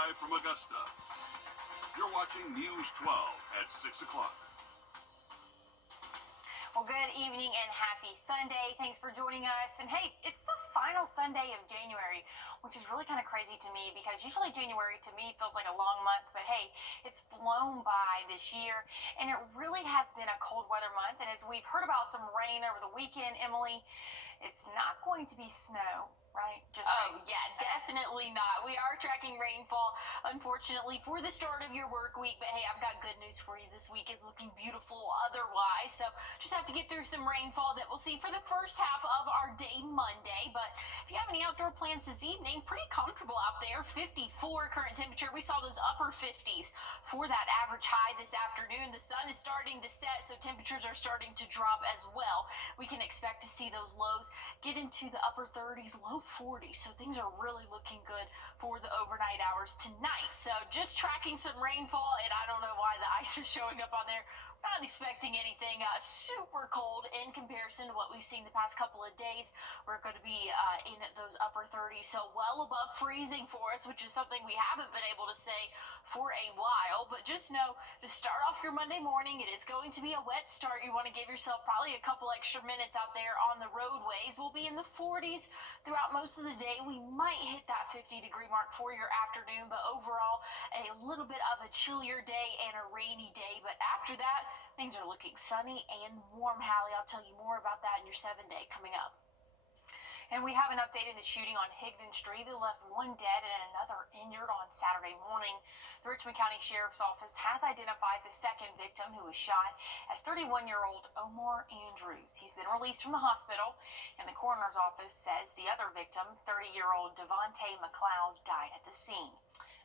live from Augusta. You're watching News 12 at 6 o'clock. Well, good evening and happy Sunday. Thanks for joining us. And hey, it's the final Sunday of January, which is really kind of crazy to me because usually January to me feels like a long month, but hey, it's flown by this year and it really has been a cold weather month. And as we've heard about some rain over the weekend, Emily, it's not going to be snow, right? Just rain. Yeah, definitely not. We are tracking rainfall, unfortunately, for the start of your work week. But hey, I've got good news for you. This week is looking beautiful otherwise. So just have to get through some rainfall that we'll see for the first half of our day Monday. But if you have any outdoor plans this evening, pretty comfortable out there. 54 current temperature. We saw those upper 50s for that average high this afternoon. The sun is starting to set, so temperatures are starting to drop as well. We can expect to see those lows get into the upper 30s, low 40s. So things are really looking good for the overnight hours tonight. So just tracking some rainfall, and I don't know why the ice is showing up on there. Not expecting anything super cold in comparison to what we've seen the past couple of days. We're going to be in those upper 30s, so well above freezing for us, which is something we haven't been able to say for a while. But just know, to start off your Monday morning, it is going to be a wet start. You want to give yourself probably a couple extra minutes out there on the roadways. We'll be in the 40s throughout most of the day. We might hit that 50-degree mark for your afternoon, but overall, a little bit of a chillier day and a rainy day. But after that, things are looking sunny and warm. Hallie, I'll tell you more about that in your 7-day coming up. And we have an update in the shooting on Higdon Street that left one dead and another injured on Saturday morning. The Richmond County Sheriff's Office has identified the second victim who was shot as 31-year-old Omar Andrews. He's been released from the hospital, and the coroner's office says the other victim, 30-year-old Devontae McLeod, died at the scene.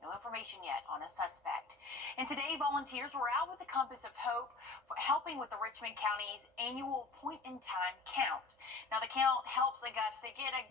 No information yet on a suspect. And today, volunteers were out with the Compass of Hope for helping with the Richmond County's annual point-in-time count. Now, the count helps Augusta get a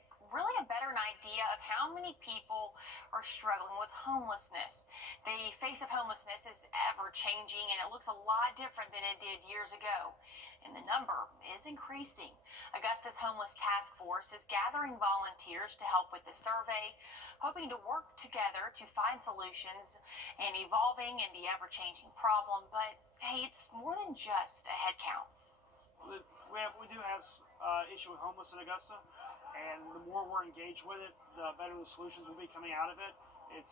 better idea of how many people are struggling with homelessness. The face of homelessness is ever changing, and it looks a lot different than it did years ago. And the number is increasing. Augusta's Homeless Task Force is gathering volunteers to help with the survey, hoping to work together to find solutions and evolving in the ever-changing problem. But hey, it's more than just a head count. We do have issue with homeless in Augusta, and the more we're engaged with it, the better the solutions will be coming out of it. It's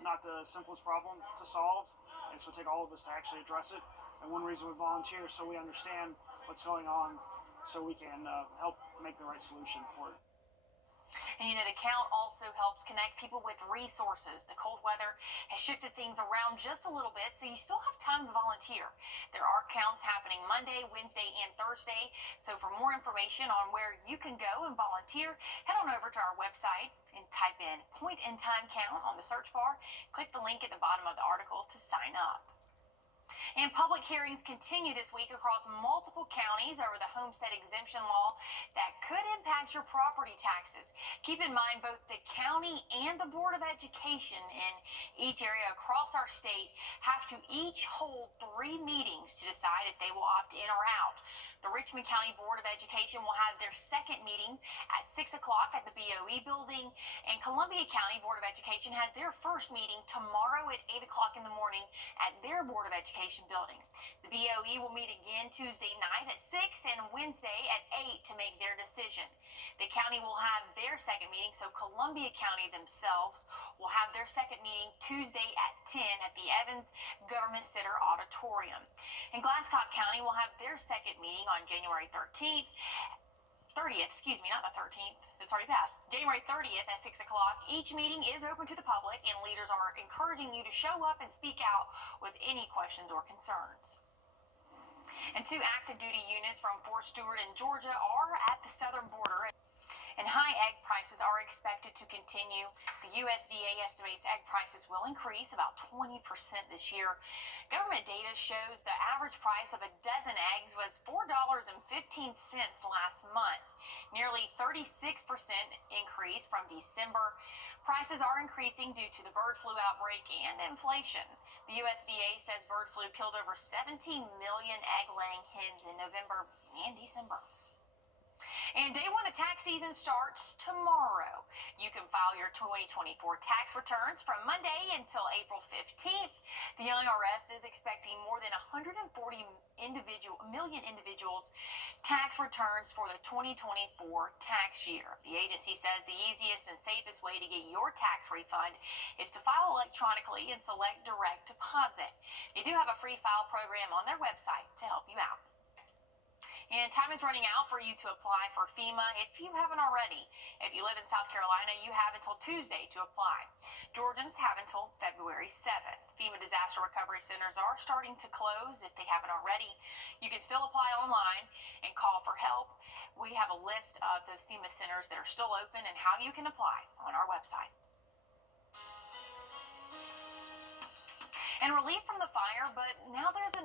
not the simplest problem to solve, and so take all of us to actually address it. And one reason we volunteer is so we understand what's going on, so we can help make the right solution for it. And you know, the count also helps connect people with resources. The cold weather has shifted things around just a little bit, so you still have time to volunteer. There are counts happening Monday, Wednesday, and Thursday. So for more information on where you can go and volunteer, head on over to our website and type in Point in Time Count on the search bar. Click the link at the bottom of the article to sign up. And public hearings continue this week across multiple counties over the homestead exemption law that could impact your property taxes. Keep in mind, both the county and the Board of Education in each area across our state have to each hold 3 meetings to decide if they will opt in or out. The Richmond County Board of Education will have their second meeting at 6 o'clock at the BOE building, and Columbia County Board of Education has their first meeting tomorrow at 8 o'clock in the morning at their Board of Education building. The BOE will meet again Tuesday night at 6 and Wednesday at 8 to make their decision. The county will have their second meeting, so Columbia County themselves will have their second meeting Tuesday at 10 at the Evans Government Center Auditorium. And Glasscock County will have their second meeting on January 30th, not the 13th, it's already passed, January 30th at 6 o'clock. Each meeting is open to the public, and leaders are encouraging you to show up and speak out with any questions or concerns. And 2 active duty units from Fort Stewart in Georgia are at the southern border. And high egg prices are expected to continue. The USDA estimates egg prices will increase about 20% this year. Government data shows the average price of a dozen eggs was $4.15 last month, nearly 36% increase from December. Prices are increasing due to the bird flu outbreak and inflation. The USDA says bird flu killed over 17 million egg-laying hens in November and December. And day 1 of tax season starts tomorrow. You can file your 2024 tax returns from Monday until April 15th. The IRS is expecting more than 140 million individuals tax returns for the 2024 tax year. The agency says the easiest and safest way to get your tax refund is to file electronically and select direct deposit. They do have a free file program on their website to help you out. And time is running out for you to apply for FEMA if you haven't already. If you live in South Carolina, you have until Tuesday to apply. Georgians have until February 7th. FEMA disaster recovery centers are starting to close if they haven't already. You can still apply online and call for help. We have a list of those FEMA centers that are still open and how you can apply on our website. And relief from the fire, but now there's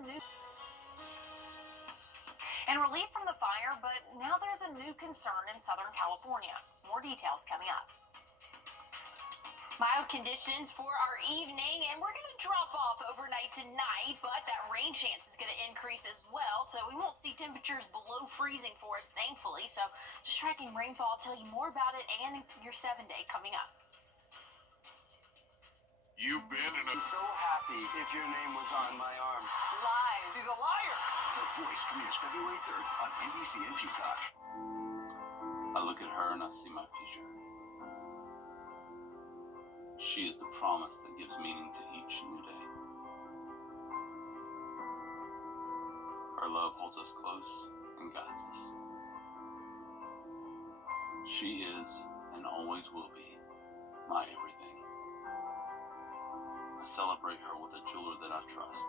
a new concern in Southern California. More details coming up. Mild conditions for our evening, and we're going to drop off overnight tonight, but that rain chance is going to increase as well, so we won't see temperatures below freezing for us, thankfully. So just tracking rainfall, I'll tell you more about it and your 7-day coming up. You've been in a... I'd be so happy if your name was on my arm. Live. He's a liar! The Voice premieres February 3rd on NBC and Peacock. I look at her and I see my future. She is the promise that gives meaning to each new day. Her love holds us close and guides us. She is and always will be my everything. I celebrate her with a jeweler that I trust,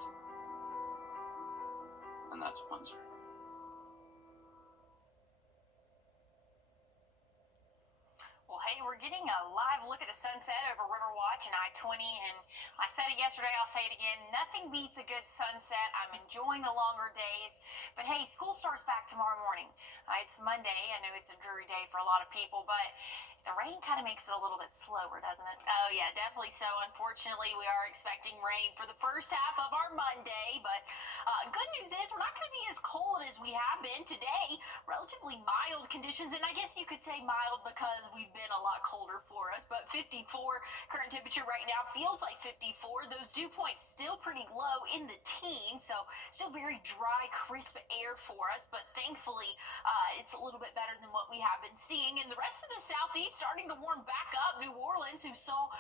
and that's Windsor. Well, hey, we're getting a live look at the sunset over Riverwatch and I-20, and I said it yesterday, I'll say it again, nothing beats a good sunset. I'm enjoying the longer days, but hey, school starts back tomorrow morning. It's Monday. I know it's a dreary day for a lot of people, but the rain kind of makes it a little bit slower, doesn't it? Oh, yeah, definitely so. Unfortunately, we are expecting rain for the first half of our Monday, but good news is we're not going to be as cold as we have been today. Relatively mild conditions, and I guess you could say mild because we've been a lot colder for us, but 54 current temperature right now feels like 54. Those dew points still pretty low in the teens, so still very dry, crisp air for us, but thankfully it's a little bit better than what we have been seeing. And the rest of the southeast starting to warm back up. New Orleans, who saw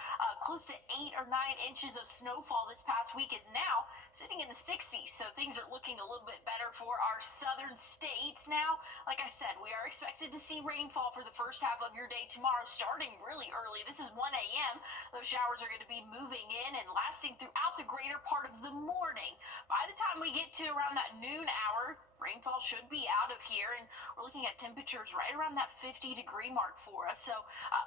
close to 8 or 9 inches of snowfall this past week, is now sitting in the 60s. So things are looking a little bit better for our southern states now. Like I said, we are expected to see rainfall for the first half of your day tomorrow, starting really early. This is 1 a.m. Those showers are going to be moving in and lasting throughout the greater part of the morning. By the time we get to around that noon hour, rainfall should be out of here, and we're looking at temperatures right around that 50-degree mark for us. So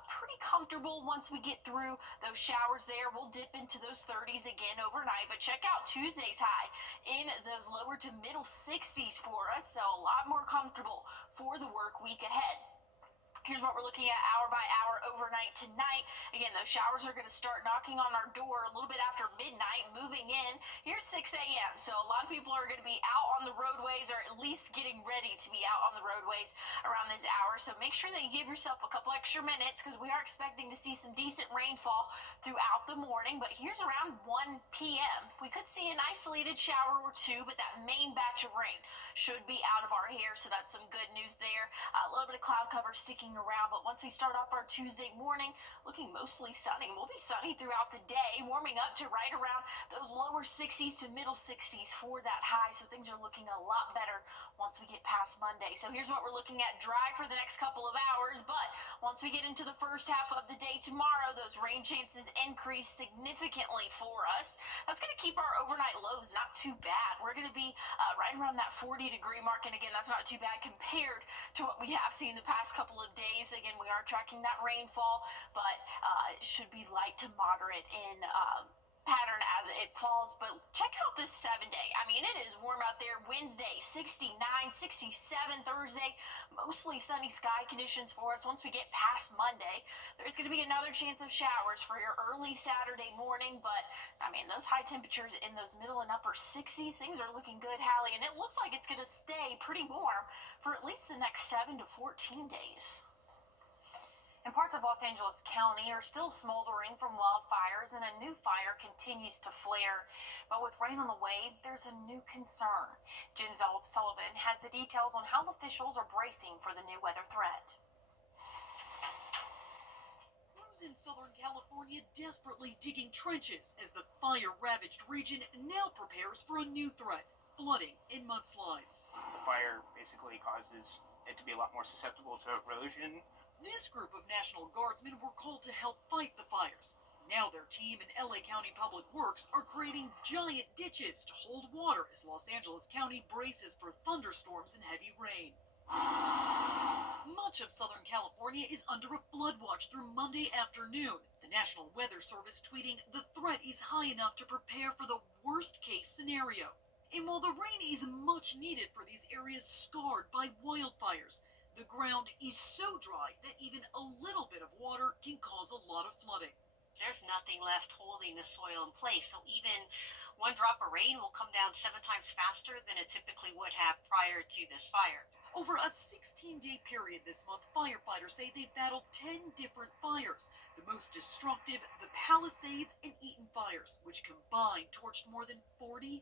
pretty comfortable once we get through those showers there. We'll dip into those 30s again overnight, but check out Tuesday's high in those lower to middle 60s for us. So a lot more comfortable for the work week ahead. Here's what we're looking at hour by hour overnight tonight. Again, those showers are going to start knocking on our door a little bit after midnight, moving in. Here's 6 a.m. So a lot of people are going to be out on the roadways, or at least getting ready to be out on the roadways around this hour. So make sure that you give yourself a couple extra minutes, because we are expecting to see some decent rainfall throughout the morning. But here's around 1 p.m. We could see an isolated shower or two, but that main batch of rain should be out of our hair. So that's some good news there. A little bit of cloud cover sticking around, but once we start off our Tuesday morning, looking mostly sunny. We'll be sunny throughout the day, warming up to right around those lower 60s to middle 60s for that high, so things are looking a lot better once we get past Monday. So here's what we're looking at: dry for the next couple of hours, but once we get into the first half of the day tomorrow, those rain chances increase significantly for us. That's going to keep our overnight lows not too bad. We're going to be right around that 40-degree mark, and again, that's not too bad compared to what we have seen the past couple of days. Again, we are tracking that rainfall, but it should be light to moderate in pattern as it falls, but check out this 7-day. I mean, it is warm out there. Wednesday, 69, 67. Thursday, mostly sunny sky conditions for us. Once we get past Monday, there's going to be another chance of showers for your early Saturday morning, but I mean, those high temperatures in those middle and upper 60s, things are looking good, Hallie, and it looks like it's going to stay pretty warm for at least the next 7 to 14 days. And parts of Los Angeles County are still smoldering from wildfires, and a new fire continues to flare. But with rain on the way, there's a new concern. Jen Sullivan has the details on how officials are bracing for the new weather threat. Crews in Southern California desperately digging trenches as the fire-ravaged region now prepares for a new threat: flooding and mudslides. The fire basically causes it to be a lot more susceptible to erosion. This group of National Guardsmen were called to help fight the fires. Now their team in LA County Public Works are creating giant ditches to hold water as Los Angeles County braces for thunderstorms and heavy rain. Much of Southern California is under a flood watch through Monday afternoon. The National Weather Service tweeting the threat is high enough to prepare for the worst-case scenario. And while the rain is much needed for these areas scarred by wildfires, the ground is so dry that even a little bit of water can cause a lot of flooding. There's nothing left holding the soil in place, so even one drop of rain will come down 7 times faster than it typically would have prior to this fire. Over a 16-day period this month, firefighters say they've battled 10 different fires. The most destructive, the Palisades and Eaton fires, which combined torched more than 40,000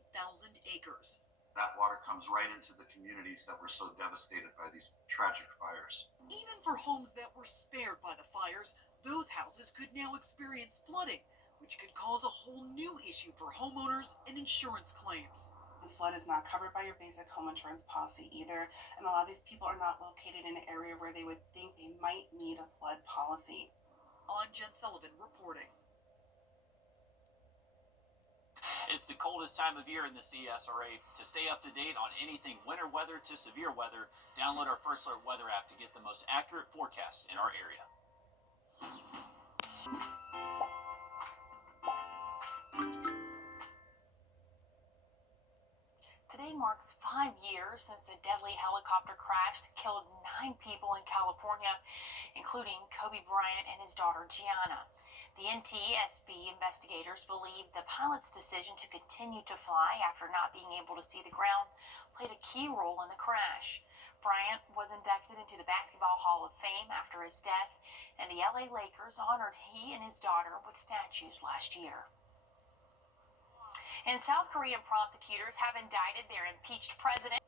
acres. That water comes right into the communities that were so devastated by these tragic fires. Even for homes that were spared by the fires, those houses could now experience flooding, which could cause a whole new issue for homeowners and insurance claims. The flood is not covered by your basic home insurance policy either, and a lot of these people are not located in an area where they would think they might need a flood policy. I'm Jen Sullivan reporting. It's the coldest time of year in the CSRA. To stay up to date on anything winter weather to severe weather, download our First Alert Weather app to get the most accurate forecast in our area. Today marks 5 years since the deadly helicopter crash that killed 9 people in California, including Kobe Bryant and his daughter Gianna. The NTSB investigators believe the pilot's decision to continue to fly after not being able to see the ground played a key role in the crash. Bryant was inducted into the Basketball Hall of Fame after his death, and the LA Lakers honored he and his daughter with statues last year. And South Korean prosecutors have indicted their impeached president.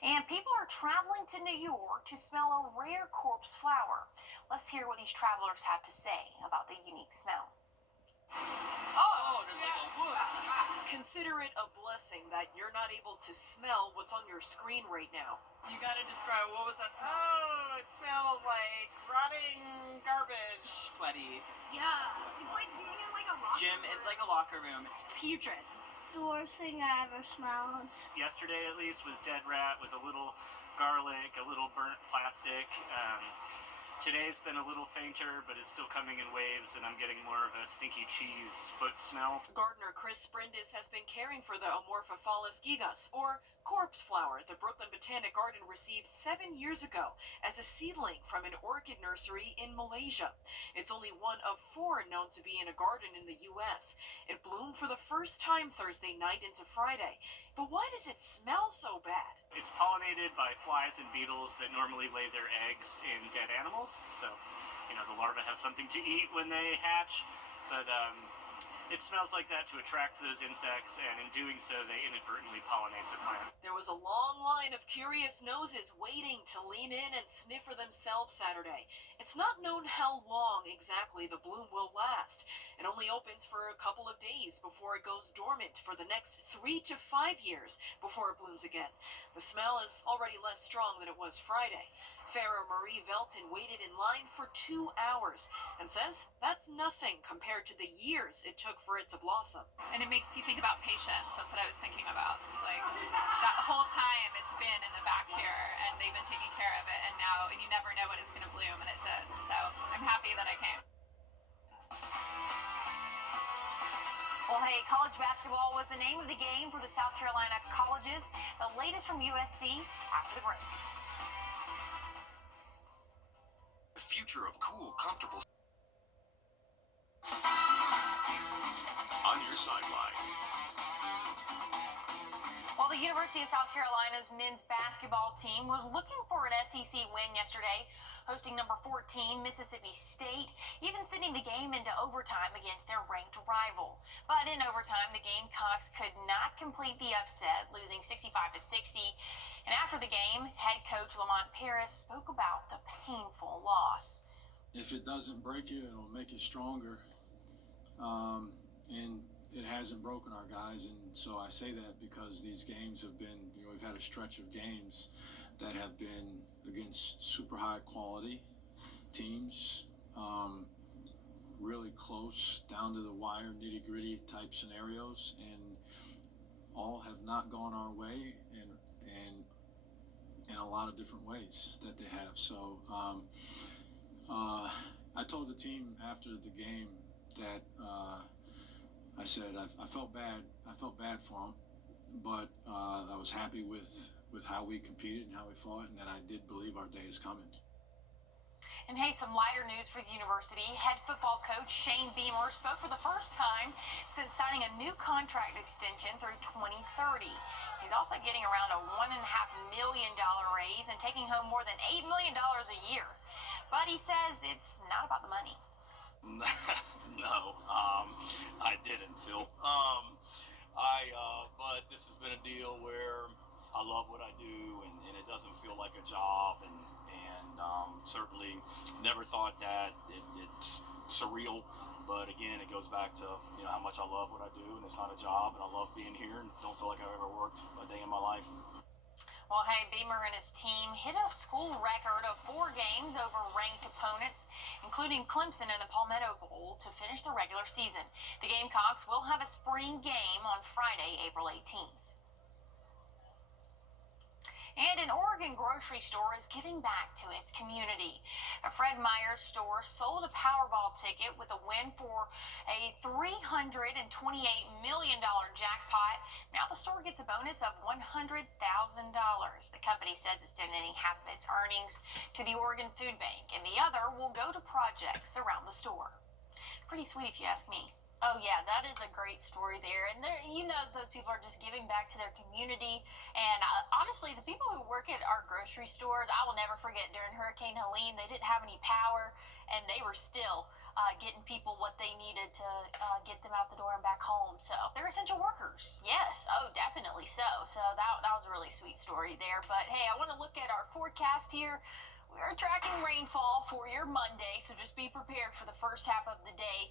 And people are traveling to New York to smell a rare corpse flower. Let's hear what these travelers have to say about the unique smell. There's like a whoop. Consider it a blessing that you're not able to smell what's on your screen right now. You gotta describe, what was that smell? Oh, it smelled like rotting garbage. Sweaty. Yeah, it's like being in like a locker Gym, room. it's like a locker room. It's putrid. The worst thing I ever smelled. Yesterday, at least, was dead rat with a little garlic, a little burnt plastic. Today's been a little fainter, but it's still coming in waves, and I'm getting more of a stinky cheese foot smell. Gardener Chris Sprindis has been caring for the Amorphophallus gigas, or corpse flower, the Brooklyn Botanic Garden received 7 years ago as a seedling from an orchid nursery in Malaysia. It's only one of 4 known to be in a garden in the U.S. It bloomed for the first time Thursday night into Friday. But why does it smell so bad? It's pollinated by flies and beetles that normally lay their eggs in dead animals. So, the larvae have something to eat when they hatch. But it smells like that to attract those insects, and in doing so, they inadvertently pollinate the plant. There was a long line of curious noses waiting to lean in and sniff for themselves Saturday. It's not known how long exactly the bloom will last. It only opens for a couple of days before it goes dormant for the next 3 to 5 years before it blooms again. The smell is already less strong than it was Friday. Farah Marie Velton waited in line for 2 hours and says that's nothing compared to the years it took for it to blossom. And it makes you think about patience. That's what I was thinking about. Like, that whole time it's been in the back here, and they've been taking care of it, and now you never know when it's going to bloom, and it did. So I'm happy that I came. Well, Well, hey, college basketball was the name of the game for the South Carolina colleges. The latest from USC after the break. The future of cool, comfortable. On your sideline. Well, the University of South Carolina's men's basketball team was looking for an SEC win yesterday, hosting number 14 Mississippi State, even sending the game into overtime against their ranked rival. But in overtime, the Gamecocks could not complete the upset, losing 65-60. And after the game, head coach Lamont Paris spoke about the painful loss. If it doesn't break you, it'll make you stronger. And it hasn't broken our guys, and so I say that because these games have been, we've had a stretch of games that have been against super high quality teams, really close, down to the wire, nitty gritty type scenarios, and all have not gone our way, and in a lot of different ways that they have. So I told the team after the game that I said I felt bad. I felt bad for them, but I was happy with how we competed and how we fought, and that I did believe our day is coming. And hey, some lighter news for the university. Head football coach Shane Beamer spoke for the first time since signing a new contract extension through 2030. He's also getting around a $1.5 million raise and taking home more than $8 million a year. But he says it's not about the money. No, I didn't, Phil. But this has been a deal where I love what I do, and it doesn't feel like a job, and certainly never thought that. It's surreal, but again, it goes back to how much I love what I do, and it's not a job, and I love being here, and don't feel like I've ever worked a day in my life. Well, hey, Beamer and his team hit a school record of 4 games over ranked opponents, including Clemson in the Palmetto Bowl, to finish the regular season. The Gamecocks will have a spring game on Friday, April 18th. And an Oregon grocery store is giving back to its community. A Fred Meyer's store sold a Powerball ticket with a win for a $328 million jackpot. Now the store gets a bonus of $100,000. The company says it's donating half of its earnings to the Oregon Food Bank, and the other will go to projects around the store. Pretty sweet if you ask me. Oh yeah, that is a great story there, and those people are just giving back to their community. And honestly, the people who work at our grocery stores, I will never forget during Hurricane Helene, they didn't have any power, and they were still getting people what they needed to get them out the door and back home. So they're essential workers. Yes, oh definitely so. So that was a really sweet story there. But hey, I want to look at our forecast here. We are tracking rainfall for your Monday, so just be prepared for the first half of the day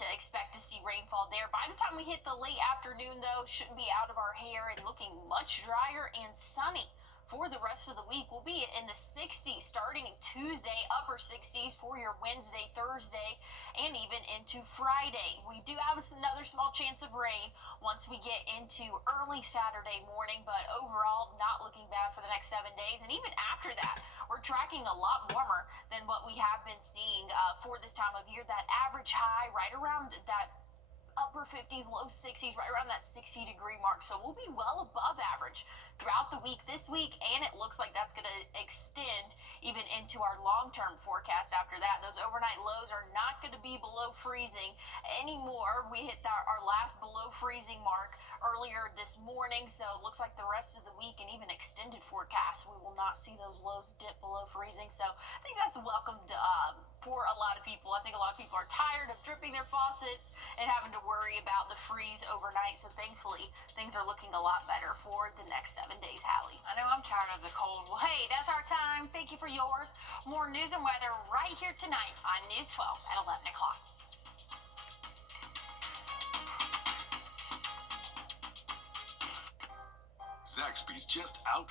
to expect to see rainfall there. By the time we hit the late afternoon, though, shouldn't be out of our hair and looking much drier and sunny. For the rest of the week, we'll be in the 60s starting Tuesday, upper 60s for your Wednesday, Thursday, and even into Friday. We do have another small chance of rain once we get into early Saturday morning, but overall, not looking bad for the next 7 days. And even after that, we're tracking a lot warmer than what we have been seeing for this time of year. That average high right around that upper 50s, low 60s, right around that 60-degree mark. So we'll be well above average throughout the week this week, and it looks like that's going to extend even into our long-term forecast after that. Those overnight lows are not going to be below freezing anymore. We hit our last below freezing mark earlier this morning, so it looks like the rest of the week and even extended forecasts, we will not see those lows dip below freezing. So I think that's welcomed for a lot of people. I think a lot of people are tired of dripping their faucets and having to worry about the freeze overnight. So thankfully, things are looking a lot better for the next 7 days, Hallie. I know I'm tired of the cold. Well, hey, that's our time. Thank you for yours. More news and weather right here tonight on News 12 at 11 o'clock. Zaxby's just out.